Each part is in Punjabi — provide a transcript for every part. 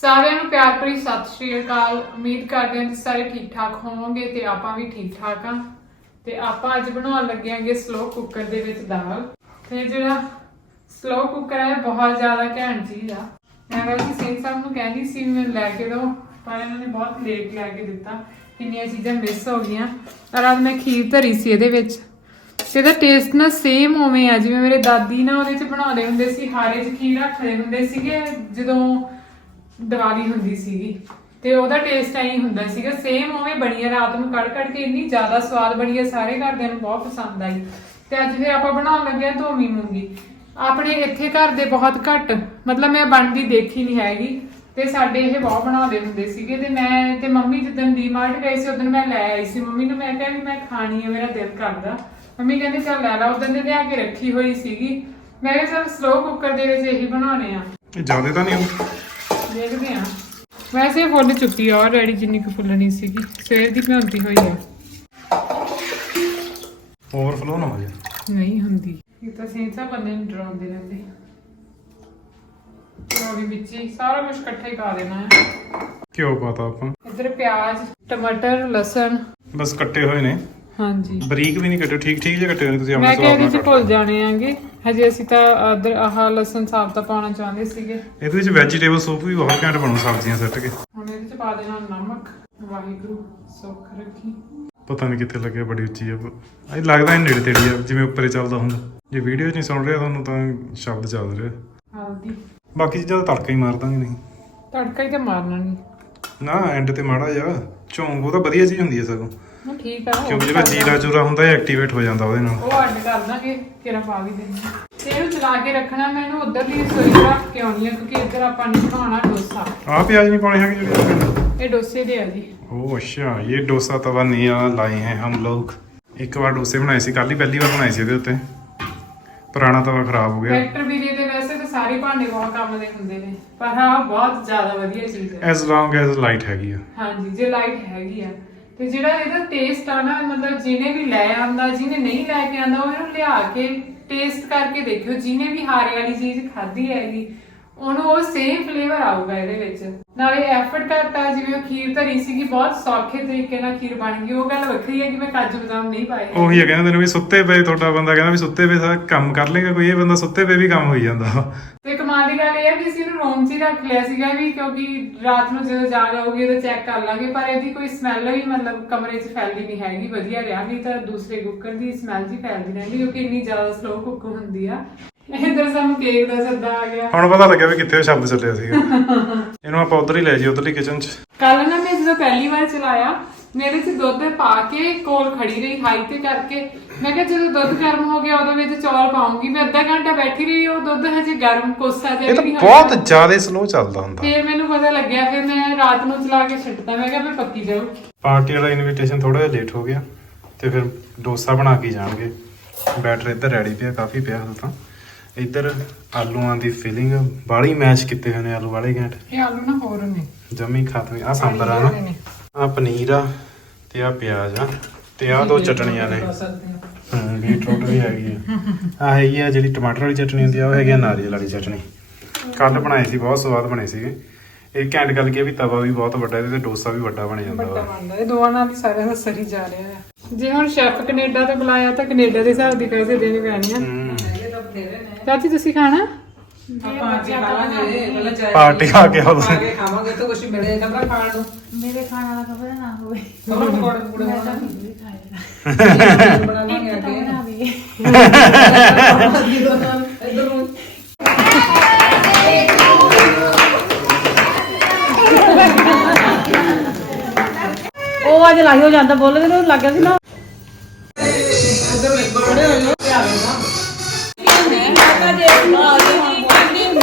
ਸਾਰਿਆਂ ਨੂੰ ਪਿਆਰ ਭਰੀ ਸਤਿ ਸ਼੍ਰੀ ਅਕਾਲ। ਉਮੀਦ ਕਰਦੇ ਹਾਂ ਕਿ ਸਾਰੇ ਠੀਕ ਠਾਕ ਹੋਵੋਗੇ ਤੇ ਆਪਾਂ ਵੀ ਠੀਕ ਠਾਕ ਆ ਤੇ ਆਪਾਂ ਅੱਜ ਬਣਾਉਣ ਲੱਗੇ ਆਂਗੇ ਸਲੋ ਕੁੱਕਰ ਦੇ ਵਿੱਚ ਦਾਲ। ਤੇ ਜਿਹੜਾ ਸਲੋ ਕੁੱਕਰ ਹੈ, ਬਹੁਤ ਜ਼ਿਆਦਾ ਘੈਂਟ ਚੀਜ਼ ਆ। ਮੈਂ ਵੈਸੇ ਸਿੰਘ ਸਾਹਿਬ ਨੂੰ ਕਹਿੰਦੀ ਸੀ ਮੈਨੂੰ ਲੈ ਕੇ ਦਿਓ, ਪਰ ਇਹਨਾਂ ਨੇ ਬਹੁਤ ਲੇਟ ਲੈ ਕੇ ਦਿੱਤਾ। ਕਿੰਨੀਆਂ ਚੀਜ਼ਾਂ ਮਿਸ ਹੋ ਗਈਆਂ। ਔਰ ਅੱਜ ਮੈਂ ਖੀਰ ਧਰੀ ਸੀ ਇਹਦੇ ਵਿੱਚ। ਤੇ ਇਹਦਾ ਟੇਸਟ ਨਾ ਸੇਮ ਉਵੇਂ ਆ, ਜਿਵੇਂ ਮੇਰੇ ਦਾਦੀ ਨਾ ਉਹਦੇ ਚ ਬਣਾਉਂਦੇ ਹੁੰਦੇ ਸੀ, ਹਾਰੇ ਚ ਖੀਰ ਰੱਖਦੇ ਹੁੰਦੇ ਸੀਗੇ, ਜਦੋਂ ਦੀਵਾਲੀ ਹੁੰਦੀ ਸੀਗੀ। ਤੇ ਉਹਦਾ ਟੇਸਟ ਐਂ ਹੁੰਦਾ ਸੀਗਾ। ਸੇਮ ਉਵੇਂ ਬਣੀ ਆ, ਰਾਤ ਨੂੰ ਕੜ ਕੜ ਕੇ ਇੰਨੀ ਜ਼ਿਆਦਾ ਸਵਾਦ ਬਣੀ ਆ, ਸਾਰੇ ਘਰਦਿਆਂ ਨੂੰ ਬਹੁਤ ਪਸੰਦ ਆਈ। ਤੇ ਅੱਜ ਫਿਰ ਆਪਾਂ ਬਣਾਉਣ ਲੱਗੇ ਆ ਧੋਮੀ ਮੂੰਗੀ। ਆਪਣੇ ਇੱਥੇ ਘਰ ਦੇ ਬਹੁਤ ਘੱਟ, ਮਤਲਬ ਮੈਂ ਬਣਦੀ ਦੇਖੀ ਨਹੀਂ ਹੈਗੀ। ਤੇ ਸਾਡੇ ਇਹ ਬਹੁਤ ਬਣਾਉਂਦੇ ਹੁੰਦੇ ਸੀਗੇ। ਤੇ ਮੈਂ ਤੇ ਮੰਮੀ ਜਿੱਦਣ ਡੀਮਾਰਟ ਗਏ ਸੀ, ਉਦੋਂ ਮੈਂ ਲੈ ਆਈ ਸੀ। ਮੰਮੀ ਨੂੰ ਮੈਂ ਕਿਹਾ ਵੀ ਮੈਂ ਖਾਣੀ ਹੈ ਮੇਰਾ ਦਿਲ ਕਰਦਾ। ਮੰਮੀ ਕਹਿੰਦੇ, ਚੱਲ ਲੈ ਲਾ। ਉਦੋਂ ਦੇ ਲਿਆ ਕੇ ਰੱਖੀ ਹੋਈ ਸੀਗੀ। ਮੈਂ ਕਿਹਾ ਚੱਲ ਸਲੋ ਕੁੱਕਰ ਦੇ ਵਿੱਚ ਇਹੀ ਬਣਾਉਣੇ ਆ। ਜ਼ਿਆਦਾ ਤਾਂ ਨਹੀਂ ਦੇਖਦੇ ਆ ਵੈਸੇ ਫੁੱਲ ਚੁੱਕੀ ਆ ਆਲਰੇਡੀ ਜਿੰਨੀ ਕੁ ਫੁੱਲਣੀ ਸੀਗੀ। ਸਵੇਰ ਦੀ ਭਿਉਂਤੀ ਹੋਈ ਆ। ਓਵਰਫਲੋ ਨਾ ਹੋ ਜਾਏ। ਨਹੀਂ ਹੁੰਦੀ। ਇਹ ਤਾਂ ਸੇਂਸਾ ਬੰਦੇ ਨੂੰ ਡਰਾਉਂਦੇ ਰਹਿੰਦੇ। ਉਹ ਵੀ ਵਿੱਚ ਹੀ ਸਾਰਾ ਕੁਝ ਇਕੱਠਾ ਹੀ ਪਾ ਦੇਣਾ ਹੈ। ਕਿਉਂ ਪਤਾ ਆਪਾਂ। ਇੱਧਰ ਪਿਆਜ਼ ਟਮਾਟਰ ਲਸਣ। ਬਸ ਕੱਟੇ ਹੋਏ ਨੇ। ਹਾਂਜੀ। ਬਰੀਕ ਵੀ ਨਹੀਂ ਕੱਟੇ ਠੀਕ ਠੀਕ ਜਿਹੇ ਕੱਟੇ ਹੋਏ ਨੇ ਤੁਸੀਂ ਮੈਂ ਆਪਣੇ ਕਿਹਾ ਸਵਾਦ ਇਹਦੇ ਨਾਲ ਚ ਕੱਟ ਭੁੱਲ ਜਾਣੇ ਆਂਗੇ। ਹਜੇ ਅਸੀਂ ਤਾਂ ਅਦਰ ਆਹ ਲਸਣ ਸਾਬਤਾ ਪਾਉਣਾ ਚਾਹੁੰਦੇ ਸੀਗੇ। ਇਹਦੇ ਵਿੱਚ ਵੈਜੀਟੇਬਲ ਸੂਪ ਵੀ ਬਹੁਤ ਘੈਂਟ ਬਣੂ ਸਬਜ਼ੀਆਂ ਸੱਟ ਕੇ। ਹੁਣ ਇਹਦੇ ਚ ਪਾ ਦੇਣਾ ਨਮਕ ਵਾਹਿਗੁਰੂ ਸੁੱਖ ਰੱਖੀ। ਪਤਾ ਨਹੀਂ ਕਿੱਥੇ ਲੱਗਿਆ ਬੜੀ ਉੱਚੀ ਆ। ਇਹ ਲੱਗਦਾ ਇਹ ਨੇੜੇ ਤੇੜੀ ਆ ਜਿਵੇਂ ਉੱਪਰੇ ਚੱਲਦਾ ਹੁੰਦਾ। ਜੇ ਵੀਡੀਓ 'ਚ ਨਹੀਂ ਸੁਣ ਰਿਹਾ ਤੁਹਾਨੂੰ ਤਾਂ ਸ਼ਬਦ ਚੱਲ ਰਿਹਾ। ਹਲਦੀ। ਬਾਕੀ ਚੀਜ਼ਾਂ ਦਾ ਤੜਕਾ ਹੀ ਮਾਰ ਦਾਂਗੇ ਨਹੀਂ। ਤੜਕਾ ਹੀ ਤਾਂ ਮਾਰਨਾ ਨਹੀਂ ਨਾ ਐਂਡ ਤੇ ਮਾੜਾ ਜਿਹਾ। ਝੋਂਗ ਉਹ ਤਾਂ ਵਧੀਆ ਚੀਜ਼ ਹੁੰਦੀ ਹੈ ਸਗੋਂ। ਹਾਂ, ਠੀਕ ਆ ਕਿਉਂਕਿ ਜਿਹੜਾ ਜੀਰਾ ਜੂਰਾ ਹੁੰਦਾ ਇਹ ਐਕਟੀਵੇਟ ਹੋ ਜਾਂਦਾ ਉਹਦੇ ਨਾਲ। ਉਹ ਅੱਡ ਕਰ ਦਾਂਗੇ ਕਿਰਾ ਪਾ ਵੀ ਦੇਣੀ। ਤੇ ਇਹਨੂੰ ਚਲਾ ਕੇ ਰੱਖਣਾ ਮੈਂ ਇਹਨੂੰ ਉਧਰ ਦੀ ਰਸੋਈ ਰੱਖ ਕੇ ਆਉਣੀ ਆ ਕਿਉਂਕਿ ਇੱਧਰ ਆਪਾਂ ਨਹੀਂ ਬਣਾਉਣਾ ਡੋਸਾ। ਆਹ ਪਿਆਜ਼ ਨਹੀਂ ਪਾਉਣੇ ਹੈਗੇ ਜਿਹੜੇ ਇਹ ਡੋਸੇ ਦੇ ਆ ਜੀ। ਉਹ ਅੱਛਾ ਇਹ ਡੋਸਾ ਤਵਾ ਨਹੀਂ ਆ ਲਾਏ ਹੈ ਹਮ ਲੋਗ। ਇੱਕ ਵਾਰ ਡੋਸੇ ਬਣਾਏ ਸੀ ਕੱਲ ਹੀ ਪਹਿਲੀ ਵਾਰ ਬਣਾਏ ਸੀ ਇਹਦੇ ਉੱਤੇ। ਪੁਰਾਣਾ ਤਵਾ ਖਰਾਬ ਹੋ ਗਿਆ। ਫੈਕਟਰ ਵੀਰੇ ਦੇ ਵੈਸੇ ਤਾਂ ਸਾਰੇ ਭਾਂਡੇ ਬਹੁਤ ਕੰਮ ਦੇ ਹੁੰਦੇ ਨੇ ਪਰ ਹਾਂ ਬਹੁਤ ਜ਼ਿਆਦਾ ਵਧੀਆ ਚੀਜ਼ ਹੈ। ਐਸ ਲੌਂਗ ਐਸ ਲਾਈਟ ਹੈਗੀ ਆ। ਹਾਂਜੀ ਜੇ ਲਾਈਟ ਹੈਗੀ ਆ ਤੇ ਜਿਹੜਾ ਇਹਦਾ ਟੇਸਟ ਆ ਨਾ, ਮਤਲਬ ਜਿਹਨੇ ਵੀ ਲੈ ਆਂਦਾ, ਜਿਹਨੇ ਨਹੀਂ ਲੈ ਕੇ ਆਂਦਾ, ਉਹ ਇਹਨੂੰ ਲਿਆ ਕੇ ਟੇਸਟ ਕਰਕੇ ਦੇਖਿਓ। ਜਿਹਨੇ ਵੀ ਹਾਰੇ ਵਾਲੀ ਚੀਜ਼ ਖਾਧੀ ਹੈਗੀ ਉਹਨੂੰ ਉਹ ਸੇਮ ਫਲੇਵਰ ਆਊਗਾ ਇਹਦੇ ਵਿੱਚ। ਨਾਲੇ ਐਫਰਟ ਕਰਤਾ ਜਿਵੇਂ ਉਹ ਖੀਰ ਧਰੀ ਸੀਗੀ ਬਹੁਤ ਸੌਖੇ ਤਰੀਕੇ ਨਾਲ ਖੀਰ ਬਣ ਗਈ। ਉਹ ਗੱਲ ਵੱਖਰੀ ਹੈ ਕਿ ਮੈਂ ਕਾਜੂ ਬਦਾਮ ਨਹੀਂ ਪਾਏ। ਉਹੀ ਆ ਕਹਿੰਦੇ ਤੈਨੂੰ ਵੀ ਸੁੱਤੇ ਪਏ ਤੁਹਾਡਾ ਬੰਦਾ ਕਹਿੰਦਾ ਵੀ ਸੁੱਤੇ ਪਏ ਸਾਰਾ ਕੰਮ ਕਰ ਲੇਗਾ ਕੋਈ ਇਹ ਬੰਦਾ ਸੁੱਤੇ ਪਏ ਵੀ ਕੰਮ ਹੋਈ ਜਾਂਦਾ। ਤੇ ਕਮਾਲ ਦੀ ਗੱਲ ਇਹ ਹੈ ਕਿ ਅਸੀਂ ਇਹਨੂੰ ਰੂਮ 'ਚ ਹੀ ਰੱਖ ਲਿਆ ਸੀਗਾ ਵੀ ਕਿਉਂਕਿ ਰਾਤ ਨੂੰ ਜਦੋਂ ਜਾਗ ਆਊਗੀ ਉਦੋਂ ਚੈੱਕ ਕਰ ਲਾਂਗੇ ਪਰ ਇਹਦੀ ਕੋਈ ਸਮੈਲ ਵੀ ਮਤਲਬ ਕਮਰੇ 'ਚ ਫੈਲਦੀ ਨਹੀਂ ਹੈਗੀ ਵਧੀਆ ਰਿਹਾ। ਨਹੀਂ ਤਾਂ ਦੂਸਰੇ ਕੁੱਕਰ ਦੀ ਸਮੈਲ ਜੀ ਫੈਲਦੀ ਰਹਿੰਦੀ ਕਿਉਂਕਿ ਇੰਨੀ ਜ਼ਿਆਦਾ ਸਲੋ ਕੁੱਕ ਹੁੰਦੀ ਆ। ਇਧਰ ਸਾਨੂੰ ਕੇਕ ਦਾ ਸੱਦਾ ਆ ਗਿਆ। ਹੁਣ ਪਤਾ ਲੱਗਿਆ ਵੀ ਕਿੱਥੇ ਉਹ ਸ਼ਬਦ ਚੱਲਿਆ ਸੀਗਾ। ਇਹਨੂੰ ਆਪਾਂ ਉਧਰ ਹੀ ਲੈ ਜੀ ਉਧਰਲੀ ਕਿਚਨ 'ਚ। ਕੱਲ ਨਾ ਮੈਂ ਜਦੋਂ ਪਹਿਲੀ ਵਾਰ ਚਲਾਇਆ ਮੇਰੇ 'ਚ ਦੁੱਧ ਪਾ ਕੇ ਕੋਲ ਖੜੀ ਰਹੀ ਹਾਈ ਤੇ ਕਰਕੇ। ਮੈਂ ਕਿਹਾ ਜਦੋਂ ਦੁੱਧ ਗਰਮ ਹੋ ਗਿਆ ਉਦੋਂ ਵਿੱਚ ਚੌਲ ਪਾਉਂਗੀ। ਮੈਂ ਅੱਧਾ ਘੰਟਾ ਬੈਠੀ ਰਹੀ ਉਹ ਦੁੱਧ ਹਜੇ ਗਰਮ ਕੋਸਾ ਜਿਹਾ ਇਹ ਤਾਂ ਵੀ ਹੋਇਆ। ਬਹੁਤ ਜ਼ਿਆਦਾ ਸਲੋ ਚੱਲਦਾ ਹੁੰਦਾ। ਫਿਰ ਮੈਨੂੰ ਪਤਾ ਲੱਗਿਆ ਫਿਰ ਮੈਂ ਰਾਤ ਨੂੰ ਚਲਾ ਕੇ ਛੱਡਤਾ ਮੈਂ ਕਿਹਾ ਵੀ ਪੱਕੀ ਜਾਊ ਪਾਰਟੀ ਵਾਲਾ ਇਨਵੀਟੇਸ਼ਨ ਥੋੜਾ ਜਿਹਾ ਲੇਟ ਹੋ ਗਿਆ ਤੇ ਫਿਰ ਡੋਸਾ ਬਣਾ ਕੇ ਜਾਣਗੇ। ਬੈਟਰ ਇੱਧਰ ਰੈਡੀ ਪਿਆ ਕਾਫੀ ਪਿਆ ਹੁਣ ਤਾਂ ਇੱਧਰ ਆਲੂਆਂ ਦੀ ਫਿਲਿੰਗ ਬਾਲੀ ਮੈਚ ਕੀਤੇ ਹੋਏ ਨੇ ਆਲੂ ਵਾਲੇ ਘੈਂਟ। ਇਹ ਆਲੂ ਨਾ ਹੋਰ ਨੇ। ਜਮੀ ਖਾਤਮੀ ਆ ਸਾਂਬਰ ਆ ਨਾ। ਆ ਪਨੀਰ ਆ ਤੇ ਆ ਪਿਆਜ਼ ਆ ਤੇ ਆ ਦੋ ਚਟਣੀਆਂ ਨੇ। ਹੂੰ ਬੀਟਰੂਟ ਵੀ ਹੈਗੀ ਆ। ਆ ਹੈਗੀ ਆ ਜਿਹੜੀ ਟਮਾਟਰ ਵਾਲੀ ਚਟਣੀ ਹੁੰਦੀ ਆ ਉਹ ਹੈਗੀ ਆ ਨਾਰੀਅਲ ਵਾਲੀ ਚਟਣੀ। ਕੱਲ ਬਣਾਈ ਸੀ ਬਹੁਤ ਸਵਾਦ ਬਣੇ ਸੀਗੇ। ਇਹ ਘੈਂਟ ਗੱਲ ਕੀ ਵੀ ਤਵਾ ਵੀ ਬਹੁਤ ਵੱਡਾ ਇਹਦੇ ਤੇ ਡੋਸਾ ਵੀ ਵੱਡਾ ਬਣ ਜਾਂਦਾ ਵੱਡਾ ਵਾ ਬਣਦਾ। ਇਹ ਦੋਵਾਂ ਨਾਲ ਹੀ ਸਾਰਿਆਂ ਦਾ ਸਰੀ ਜਾ ਰਿਹਾ ਹੈ ਜੇ ਹੁਣ ਸ਼ੈਫ ਕੈਨੇਡਾ ਤੇ ਬੁਲਾਇਆ ਤਾਂ ਕੈਨੇਡਾ ਦੇ ਹਿਸਾਬ ਦੀ ਪੈਸੇ ਦੇਣੇ ਪੈਣੇ ਆ। ਹੂੰ ਚਾਚੀ ਤੁਸੀਂ ਖਾਣਾ? ਆਪਾਂ ਅੱਜ ਖਾਵਾਂਗੇ ਪਹਿਲਾਂ ਚਾਹ ਪਾਰਟੀ ਖਾ ਕੇ ਖਾਵਾਂਗੇ ਤਾਂ ਕੁਝ ਮਿਲੇ ਖਬਰ ਖਾਣ ਨੂੰ। ਮੇਰੇ ਖਾਣਾ ਦਾ ਖਬਰ ਨਾ ਹੋਵੇ। ਖਬਰ ਪਕੌੜੇ ਪਕੌੜੇ ਮੈਂ ਤਾਂ ਬਣਾਵਾਂਗੇ ਨਹੀਂ ਖਾਇਆ ਬਣਾਵਾਂਗੇ ਇੱਕ ਤਾਂ ਅੱਗੇ ਬਣਾ ਵੀ ਇੱਧਰ ਨੂੰ ਉਹ ਅੱਜ ਲਾਹੀ ਹੋ ਜਾਂਦਾ ਬੋਲ ਮੈਨੂੰ ਲੱਗ ਗਿਆ ਸੀ ਨਾ। ਇੱਧਰ ਨੂੰ ਬੜੇ ਹੋਏ ਨੇ। ਧਿਆਨ ਨਾਲ ਮੈਨੂੰ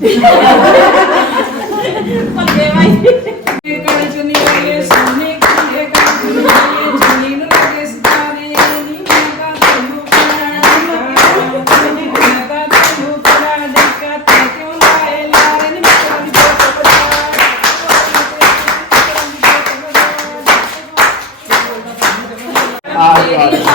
ਮੇਰੇ ਬੇਦ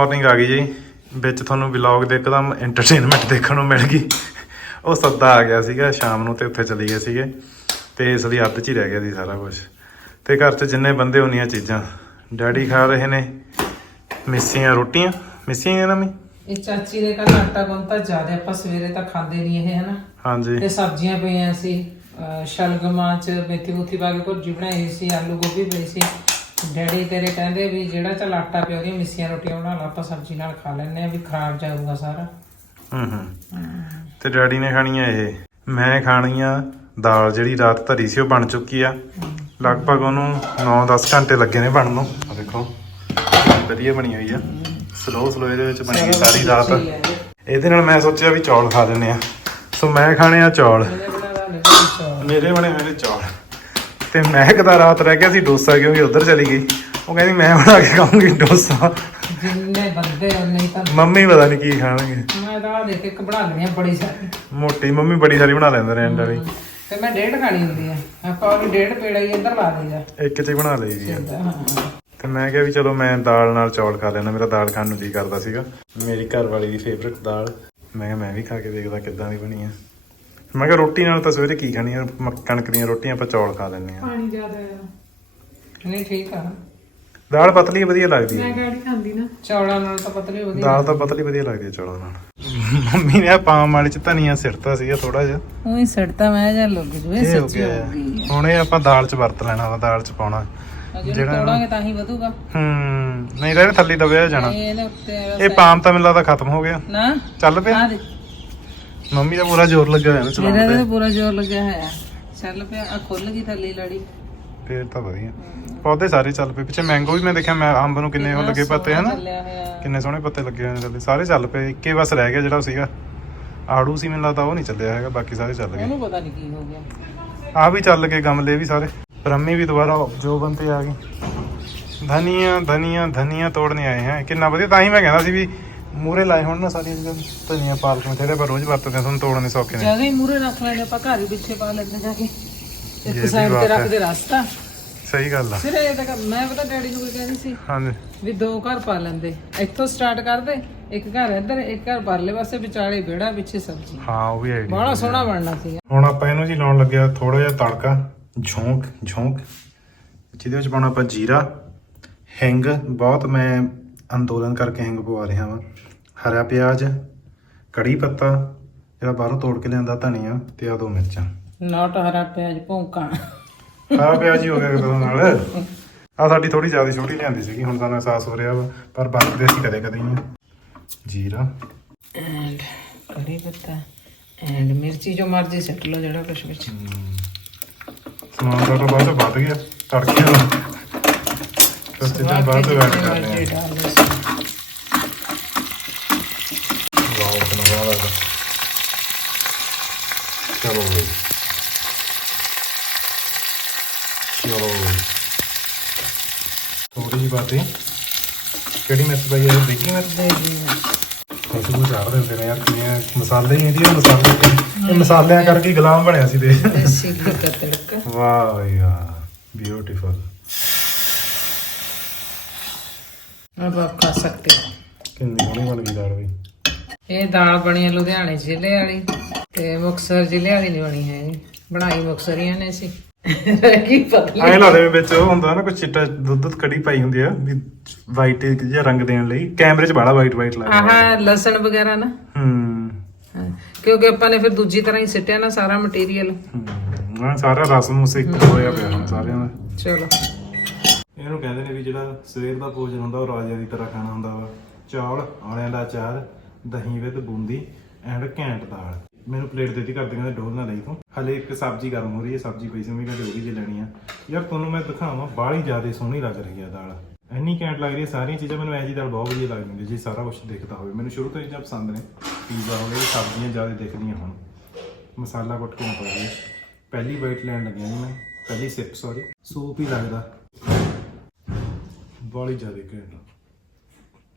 ਮਾਰਨਿੰਗ ਆ ਗਈ ਜੀ। ਵਿੱਚ ਤੁਹਾਨੂੰ ਵਲੌਗ ਦੇ ਇੱਕਦਮ ਐਂਟਰਟੇਨਮੈਂਟ ਦੇਖਣ ਨੂੰ ਮਿਲ ਗਈ। ਉਹ ਸੱਦਾ ਆ ਗਿਆ ਸੀਗਾ ਸ਼ਾਮ ਨੂੰ ਤੇ ਉੱਥੇ ਚਲੇ ਗਏ ਸੀਗੇ। ਤੇ ਇਸ ਲਈ ਅੱਧ 'ਚ ਹੀ ਰਹਿ ਗਿਆ ਸੀ ਸਾਰਾ ਕੁਝ ਤੇ ਘਰ 'ਚ ਜਿੰਨੇ ਬੰਦੇ ਉਨੀਆਂ ਚੀਜ਼ਾਂ ਡੈਡੀ ਖਾ ਰਹੇ ਨੇ ਮਿੱਸੀਆਂ ਰੋਟੀਆਂ ਮਿੱਸੀਆਂ ਨਾ ਮੀ? ਇਹ ਚਾਚੀ ਦੇ ਘਰ ਆਟਾ ਗੁੰਨਤਾ ਜ਼ਿਆਦਾ ਆਪਾਂ ਸਵੇਰੇ ਤਾਂ ਖਾਂਦੇ ਨਹੀਂ ਇਹ ਹਨਾ? ਹਾਂਜੀ। ਤੇ ਸਬਜ਼ੀਆਂ ਪਈਆਂ ਸੀ ਸ਼ਲਗਮਾਂ ਚ ਮੇਥੀ ਮੁੱਥੀ ਪਾ ਕੇ ਭੁਰਜੀ ਬਣਾਈ ਸੀ ਆਲੂ ਗੋਭੀ ਪਈ ਸੀ। ਡੈਡੀ ਤੇਰੇ ਕਹਿੰਦੇ ਵੀ ਜਿਹੜਾ ਚੱਲ ਆਟਾ ਪਿਆ ਉਹਦੀਆਂ ਮਿੱਸੀਆਂ ਰੋਟੀਆਂ ਬਣਾ ਲਾ ਆਪਾਂ ਸਬਜ਼ੀ ਨਾਲ ਖਾ ਲੈਣੇ ਆ ਵੀ ਖਰਾਬ ਜਾਊਗਾ ਸਾਰਾ। ਹੂੰ ਹੂੰ। ਤੇ ਡੈਡੀ ਨੇ ਖਾਣੀਆਂ ਇਹ। ਮੈਂ ਖਾਣੀਆਂ ਦਾਲ ਜਿਹੜੀ ਰਾਤ ਧਰੀ ਸੀ ਉਹ ਬਣ ਚੁੱਕੀ ਆ। ਲਗਭਗ ਉਹਨੂੰ 9-10 ਘੰਟੇ ਲੱਗੇ ਨੇ ਬਣਨ ਨੂੰ। ਆ ਦੇਖੋ ਵਧੀਆ ਬਣੀ ਹੋਈ ਆ। ਸਲੋ ਸਲੋ ਇਹਦੇ ਵਿੱਚ ਬਣੀ ਗਈ ਸਾਰੀ ਰਾਤ। ਇਹਦੇ ਨਾਲ ਮੈਂ ਸੋਚਿਆ ਵੀ ਚੌਲ ਖਾ ਲੈਂਦੇ ਆ ਸੋ ਮੈਂ ਖਾਣੇ ਆ ਚੌਲ। ਮੇਰੇ ਬਣੇ ਹੋਏ ਨੇ ਚੌਲ। ਤੇ ਮਹਿਕ ਦਾ ਰਾਤ ਰਹਿ ਗਿਆ ਸੀ ਡੋਸਾ ਕਿਉਂਕਿ ਉਧਰ ਚਲੀ ਗਈ। ਉਹ ਕਹਿੰਦੀ ਮੈਂ ਬਣਾ ਕੇ ਖਾਊਂਗੀ ਡੋਸਾ। ਜਿੰਨੇ ਬੰਦੇ ਉਹਨੇ ਤਾਂ ਮੰਮੀ ਪਤਾ ਨਹੀਂ ਕੀ ਖਾਣਗੇ। ਮੈਂ ਤਾਂ ਦੇਖ ਇੱਕ ਬਣਾ ਲੈਣੀ ਆ ਬੜੀ ਸਾਰੀ। ਮੋਟੀ ਮੰਮੀ ਬੜੀ ਸਾਰੀ ਬਣਾ ਲੈਂਦੇ ਨੇ ਵਾਲੀ ਤੇ ਮੈਂ ਡੇਢ ਖਾਣੀ ਹੁੰਦੀ ਆ। ਆਪਾਂ ਉਹਨੂੰ ਡੇਢ ਪੇੜਾ ਹੀ ਇੱਧਰ ਲਾ ਦੇਈਦਾ ਇੱਕ ਚ ਹੀ ਬਣਾ ਲਈ ਦੀ ਆ। ਤੇ ਮੈਂ ਕਿਹਾ ਵੀ ਚਲੋ ਮੈਂ ਦਾਲ ਨਾਲ ਚੌਲ ਖਾ ਲੈਣਾ ਮੇਰਾ ਦਾਲ ਖਾਣ ਨੂੰ ਜੀ ਕਰਦਾ ਸੀਗਾ। ਮੇਰੀ ਘਰ ਵਾਲੀ ਦੀ ਫੇਵਰਿਟ ਦਾਲ। ਮੈਂ ਕਿਹਾ ਮੈਂ ਵੀ ਖਾ ਕੇ ਦੇਖਦਾ ਕਿੱਦਾਂ ਦੀ ਬਣੀ ਆ। ਮੈਂ ਕਿਹਾ ਰੋਟੀ ਨਾਲ ਤਾਂ ਸਵੇਰੇ ਕੀ ਖਾਣੀ ਆ? ਮ- ਕਣਕ ਦੀਆਂ ਰੋਟੀਆਂ ਆਪਾਂ ਚੌਲ ਖਾ ਲੈਂਦੇ ਆ ਪਾਣੀ ਜ਼ਿਆਦਾ ਆ। ਨਹੀਂ ਠੀਕ ਆ। ਦਾਲ ਪਤਲੀ ਵਧੀਆ ਲੱਗਦੀ ਮੈਂ ਹੈ ਗਾੜੀ ਖਾਂਦੀ ਨਾ। ਚੌਲਾਂ ਨਾਲ ਤਾਂ ਪਤਲੀ ਵਧੀਆ ਦਾਲ ਤਾਂ ਪਤਲੀ ਵਧੀਆ ਲੱਗਦੀ ਹੈ ਚੌਲਾਂ ਨਾਲ। ਮੰਮੀ ਨੇ ਆਹ ਪਾਮ ਵਾਲੇ ਚ ਧਨੀਆ ਸਿਰਤਾ ਸੀਗਾ ਥੋੜਾ ਜਿਹਾ। ਉਹੀ ਸੜਤਾ ਮੈਂ ਜਾਂ ਲੁੱਗ ਜੂਏ ਇਹ ਹੋ ਸੱਚੀ ਗਿਆ। ਹੋ ਗਈ ਹੁਣ ਇਹ ਆਪਾਂ ਦਾਲ ਚ ਵਰਤ ਲੈਣਾ ਵਾ ਦਾਲ ਚ ਪਾਉਣਾ। ਜਿਹੜਾ ਜਿਹੜਾ- ਤੋੜਾਂਗੇ ਤਾਂ ਹੀ ਵਧੂਗਾ। ਹੂੰ ਨਹੀਂ ਤਾਂ ਇਹ ਥੱਲੇ ਦਬਿਆ ਜਾਣਾ। ਇਹ ਇਹਦੇ ਉੱਤੇ ਇਹ ਪਾਮ ਤਾਂ ਮੈਨੂੰ ਲੱਗਦਾ ਖਤਮ ਹੋ ਗਿਆ। ਨਾ। ਚੱਲ ਪਿਆ। ਆ ਦੇ। ਮੰਮੀ ਦਾ ਪੂਰਾ ਜ਼ੋਰ ਲੱਗਾ ਹੋਇਆ ਨਾ ਚਲਾਉਣ ਤੇ। ਤਾਂ ਪੂਰਾ ਜ਼ੋਰ ਲੱਗਿਆ ਹੋਇਆ। ਚੱਲ ਪਿਆ ਆ ਖੁੱਲ ਗਈ ਥੱਲੇ ਲੜੀ। ਫੇਰ ਤਾਂ ਵਧੀਆ। ਪੌਦੇ ਸਾਰੇ ਚੱਲ ਪਏ। ਪਿੱਛੇ ਮੈਂਗੋ ਵੀ ਮੈਂ ਦੇਖਿਆ ਮੈਂ ਅੰਬ ਨੂੰ ਕਿੰਨੇ ਉਹ ਲੱਗੇ ਪੱਤੇ ਹਨਾ? ਚੱਲਿਆ ਹੋਇਆ। ਕਿੰਨੇ ਸੋਹਣੇ ਪੱਤੇ ਲੱਗੇ ਹੋਏ ਨੇ ਥੱਲੇ। ਸਾਰੇ ਚੱਲ ਪਏ। ਇੱਕੇ ਬਸ ਰਹਿ ਗਿਆ ਜਿਹੜਾ ਉਹ ਸੀਗਾ। ਆੜੂ ਸੀ ਮੈਨੂੰ ਲੱਗਦਾ ਉਹ ਨਹੀਂ ਚੱਲਿਆ ਹੈਗਾ। ਬਾਕੀ ਸਾਰੇ ਚੱਲ ਗਏ। ਉਹਨੂੰ ਪਤਾ ਨਹੀਂ ਕੀ ਹੋ ਗਿਆ। ਆ ਵੀ ਚੱਲ ਗਏ ਗਮਲੇ ਵੀ ਸਾਰੇ। ਬ੍ਰਹਮੀ ਵੀ ਦੁਬਾਰਾ ਜੋ ਬੰਤੇ ਆ ਗਈ ਧਨੀਆ ਧਨੀਆ ਧਨੀਆ ਤੋੜਨੇ ਆਏ ਹੈ। ਕਿੰਨਾ ਵਧੀਆ ਤਾਂ ਹੀ ਮੈਂ ਕਹਿੰਦਾ ਸੀ ਵੀ ਮੂਰੇ ਲਾਏ ਹੁਣ ਨਾ ਸਾਰੀਆਂ ਜਗ੍ਹਾ ਧਨੀਆ ਪਾਲਕ ਨੂੰ ਜਿਹੜੇ ਆਪਾਂ ਰੋਜ਼ ਵਰਤਦੇ ਹਾਂ ਤੁਹਾਨੂੰ ਤੋੜਨੇ ਸੌਖੇ ਨੇ। ਜਗ੍ਹਾ ਹੀ ਮੂਰੇ ਰੱਖ ਲੈਣੇ ਆਪਾਂ ਘਰ ਹੀ ਪਿੱਛੇ ਪਾ ਲੈਂਦੇ ਜਾ ਕੇ। ਇੱਕ ਸਾਈਡ ਤੇ ਹੈ। ਰੱਖਦੇ ਰਸਤਾ। ਸਹੀ ਗੱਲ ਆ। ਫਿਰ ਇਹ ਤਾਂ ਮੈਂ ਪਤਾ ਡੈਡੀ ਨੂੰ ਕੀ ਕਹਿੰਦੀ ਸੀ ਹਾਂਜੀ। ਵੀ ਦੋ ਘਰ ਪਾ ਲੈਂਦੇ। ਇੱਥੋਂ ਸਟਾਰਟ ਕਰਦੇ ਇੱਕ ਘਰ ਇੱਧਰ ਇੱਕ ਘਰ ਪਰਲੇ ਪਾਸੇ ਵਿਚਾਲੇ ਵਿਹੜਾ ਪਿੱਛੇ ਸਬਜ਼ੀ। ਹਾਂ ਉਹ ਵੀ ਆਈਡੀਆ ਬੜਾ ਸੋਹਣਾ ਬਣਨਾ ਸੀ। ਹੁਣ ਆਪਾਂ ਇਹਨੂੰ ਜੀ ਲਾਉਣ ਲੱਗਿਆ ਥੋੜਾ ਜਿਹਾ ਤੜਕਾ ਝੋਂਕ ਝੋਂਕ। ਜਿਹਦੇ ਵਿੱਚ ਪਾਉਣਾ ਆਪਾਂ ਜੀਰਾ ਹਿੰਗ ਬਹੁਤ ਮੈਂ ਅੰਦੋਲਨ ਕਰਕੇ ਹਿੰਗ ਪਵਾ ਰਿਹਾ ਵਾਂ। ਹਰਾ ਪਿਆਜ਼ ਕੜੀ ਪੱਤਾ ਜਿਹੜਾ ਬਾਹਰੋਂ ਤੋੜ ਕੇ ਲਿਆਂਦਾ ਧਨੀਆ ਤੇ ਆ ਦੋ ਮਿਰਚਾਂ। ਨਾਟ ਹਰਾ ਪਿਆਜ਼ ਭੌਂਕਾ ਹਰਾ ਪਿਆਜ਼ ਹੀ ਹੋ ਗਿਆ ਕਿਦੋਂ ਨਾਲ। ਆ ਸਾਡੀ ਥੋੜੀ ਜ਼ਿਆਦਾ ਛੋਟੀ ਲਿਆਂਦੀ ਸੀਗੀ ਹੁਣ ਸਾਨੂੰ ਅਹਿਸਾਸ ਹੋ ਰਿਹਾ ਵਾ ਪਰ ਵਰਤਦੇ ਅਸੀਂ ਕਦੇ ਕਦੇ ਹੀ ਆ ਜੀਰਾ। ਐਂਡ ਕੜੀ ਪੱਤਾ ਐਂਡ ਮਿਰਚੀ ਜੋ ਮਰਜ਼ੀ ਸਿੱਟ ਲਓ ਜਿਹੜਾ ਕੁਛ ਵਿੱਚ ਸਮਾਨ ਸਾਡਾ ਬਾਅਦ ਚੋਂ ਵੱਧ ਗਿਆ ਤੜਕੇ ਨੂੰ ਬਾਅਦ ਕਰਦੇ ਆ। ਵਾਓ ਕਿੰਨਾ ਲੱਗਦਾ ਚਲੋ ਚਲੋ ਥੋੜੀ ਜਿਹੀ ਬਾਤ ਕਿਹੜੀ ਮਿਰਚ ਪਾਈ ਹੈ ਦੇਖੀ ਮਿਰਚ ਦੇ ਨੂੰ ਚਾੜ ਦਿੰਦੇ ਨੇ ਯਾਰ ਕਿੰਨੀਆਂ ਮਸਾਲੇ ਹੀ ਇਹਦੀ ਮਸਾਲੇ ਇਹ ਮਸਾਲਿਆਂ ਕਰਕੇ ਗੁਲਾਮ ਬਣਿਆ ਸੀ ਦੇ ਦੇਸੀ ਘੀ ਦਾ ਤੜਕਾ ਵਾਹ ਯਾਰ ਬਿਊਟੀਫੁਲ अब आप खा सकते हो ਕਿੰਨੀ ਸੋਹਣੀ ਬਣ ਗਈ ਦਾਲ ਵੀ ਇਹ ਦਾਲ ਬਣੀ ਹੈ ਲੁਧਿਆਣੇ ਜ਼ਿਲ੍ਹੇ ਵਾਲੀ ਤੇ ਮੁਕਤਸਰ ਜ਼ਿਲ੍ਹੇ ਵਾਲੀ ਨਹੀਂ ਬਣੀ ਹੈਗੀ ਬਣਾਈ ਮੁਕਤਸਰੀਆਂ ਨੇ ਸੀ ਕੀ ਪਤਲੀ ਐਂ ਲੱਗਦਾ ਵੀ ਵਿੱਚ ਉਹ ਹੁੰਦਾ ਨਾ ਕੋਈ ਚਿੱਟਾ ਦੁੱਧ ਦੁੱਧ ਕੜੀ ਪਾਈ ਹੁੰਦੀ ਆ ਵੀ ਵਾਈਟ ਜਿਹਾ ਰੰਗ ਦੇਣ ਲਈ ਕੈਮਰੇ 'ਚ ਬੜਾ ਵਾਈਟ ਵਾਈਟ ਲੱਗਦਾ ਆਹ ਲਸਣ ਵਗੈਰਾ ਨਾ ਹੂੰ ਹਾਂ, ਕਿਉਂਕਿ ਆਪਾਂ ਨੇ ਫਿਰ ਦੂਜੀ ਤਰ੍ਹਾਂ ਹੀ ਸਿੱਟਿਆ ਨਾ ਸਾਰਾ ਮਟੀਰੀਅਲ ਹੂੰ ਆਹ ਸਾਰਾ ਰਸ ਮੁਸ ਇੱਕ ਹੋਇਆ ਪਿਆ ਹੁਣ ਸਾਰਿਆਂ ਦਾ ਚਲੋ ਇਹਨੂੰ ਕਹਿੰਦੇ ਨੇ ਵੀ ਜਿਹੜਾ ਸਵੇਰ ਦਾ ਭੋਜਨ ਹੁੰਦਾ, ਉਹ ਰਾਜਾ ਦੀ ਤਰ੍ਹਾਂ ਖਾਣਾ ਹੁੰਦਾ ਵਾ। ਚੌਲ, ਆਲਿਆਂ ਦਾ ਅਚਾਰ, ਦਹੀਂ ਵਿਦ ਬੂੰਦੀ ਐਂਡ ਘੈਂਟ ਦਾਲ। ਮੈਨੂੰ ਪਲੇਟ ਦਿੱਤੀ ਕਰਦੀ ਕਹਿੰਦੇ ਡੋਲ ਨਾ ਲਈ ਤੂੰ। ਹਲੇ ਇੱਕ ਸਬਜ਼ੀ ਗਰਮ ਹੋ ਰਹੀ ਹੈ, ਸਬਜ਼ੀ ਪਈ ਸੀ, ਮੈਂ ਕਹਿੰਦੇ ਉਹ ਵੀ ਜੇ ਲੈਣੀ ਆ। ਯਾਰ ਤੁਹਾਨੂੰ ਮੈਂ ਦਿਖਾਵਾਂ, ਬਾਹਲੀ ਜ਼ਿਆਦਾ ਸੋਹਣੀ ਲੱਗ ਰਹੀ ਆ ਦਾਲ। ਇੰਨੀ ਘੈਂਟ ਲੱਗ ਰਹੀ ਹੈ, ਸਾਰੀਆਂ ਚੀਜ਼ਾਂ ਮੈਨੂੰ ਐ ਜੀ ਦਾਲ ਬਹੁਤ ਵਧੀਆ ਲੱਗਦੀ ਹੈ, ਜੇ ਸਾਰਾ ਕੁਝ ਦਿਖਦਾ ਹੋਵੇ। ਮੈਨੂੰ ਸ਼ੁਰੂ ਤੋਂ ਇਹ ਚੀਜ਼ਾਂ ਪਸੰਦ ਨੇ ਪੀਜ਼ਾ ਹੋਵੇ ਇਹ ਸਬਜ਼ੀਆਂ ਜ਼ਿਆਦਾ ਦਿਖਦੀਆਂ ਹੁਣ। ਮਸਾਲਾ ਕੁੱਟ ਕੇ ਨਾ ਪਾਈਏ ਪਹਿਲੀ ਬਾਈਟ ਲੈਣ ਲੱਗਿਆ ਜੀ ਮੈਂ, ਪਹਿਲੀ ਸਿਪ ਸੌਰੀ ਸੂਪ ਹੀ ਲੱਗਦਾ। ਬੜੀ ਜ਼ਿਆਦਾ ਘੈਂਟ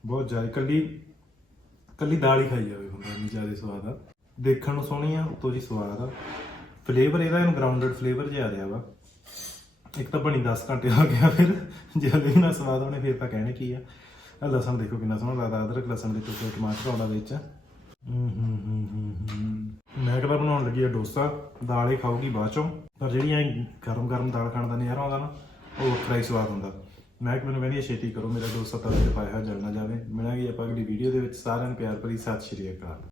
ਬਹੁਤ ਜ਼ਿਆਦਾ ਕੱਲੀ ਕੱਲੀ ਦਾਲ ਹੀ ਖਾਈ ਜਾਵੇ ਬੰਦਾ, ਇੰਨੀ ਜ਼ਿਆਦਾ ਸਵਾਦ ਆ। ਦੇਖਣ ਨੂੰ ਸੋਹਣੀ ਆ, ਉਤੋਂ ਜੀ ਸਵਾਦ ਆ। ਫਲੇਵਰ ਇਹਦਾ ਇਹਨੂੰ ਗਰਾਊਂਡਡ ਫਲੇਵਰ ਜਿਹਾ ਆ ਰਿਹਾ ਵਾ। ਇੱਕ ਤਾਂ ਬਣੀ 10 ਘੰਟੇ ਹੋ ਗਿਆ ਫਿਰ, ਜੇ ਹਲੇ ਵੀ ਨਾ ਸਵਾਦ ਆਉਣੇ ਫਿਰ ਤਾਂ ਕਹਿਣੇ ਕੀ ਆ। ਆ ਲਸਣ ਦੇਖੋ ਕਿੰਨਾ ਸੋਹਣਾ ਲੱਗਦਾ, ਅਦਰਕ ਲਸਣ ਦੇ ਟੁਕੜੇ ਟਮਾਟਰ ਆਉਂਦਾ ਵਿੱਚ। ਹੂੰ ਹੂੰ ਹੂੰ ਹੂੰ ਹੂੰ। ਮੈਂ ਕਿਹੜਾ ਬਣਾਉਣ ਲੱਗੀ ਆ, ਡੋਸਾ। ਦਾਲ ਹੀ ਖਾਊਗੀ ਬਾਅਦ ਚੋਂ। ਪਰ ਜਿਹੜੀ ਐ ਗਰਮ ਗਰਮ ਦਾਲ ਖਾਣ ਦਾ ਨਜ਼ਾਰਾ ਆਉਂਦਾ ਨਾ, ਉਹ ਵੱਖਰਾ ਹੀ ਸਵਾਦ ਹੁੰਦਾ। ਮੈਂ ਕਿ ਮੈਨੂੰ ਕਹਿੰਦੀ ਆ, ਛੇਤੀ ਕਰੋ, ਮੇਰਾ ਡੋਸਾ ਤਵੇ ਤੇ ਪਾਇਆ ਹੋਇਆ ਜਲ ਨਾ ਜਾਵੇ। ਮਿਲਾਂਗੇ ਆਪਾਂ ਅਗਲੀ ਵੀਡੀਓ ਦੇ ਵਿੱਚ। ਸਾਰਿਆਂ ਨੂੰ ਪਿਆਰ ਭਰੀ ਸਤਿ ਸ਼੍ਰੀ ਅਕਾਲ।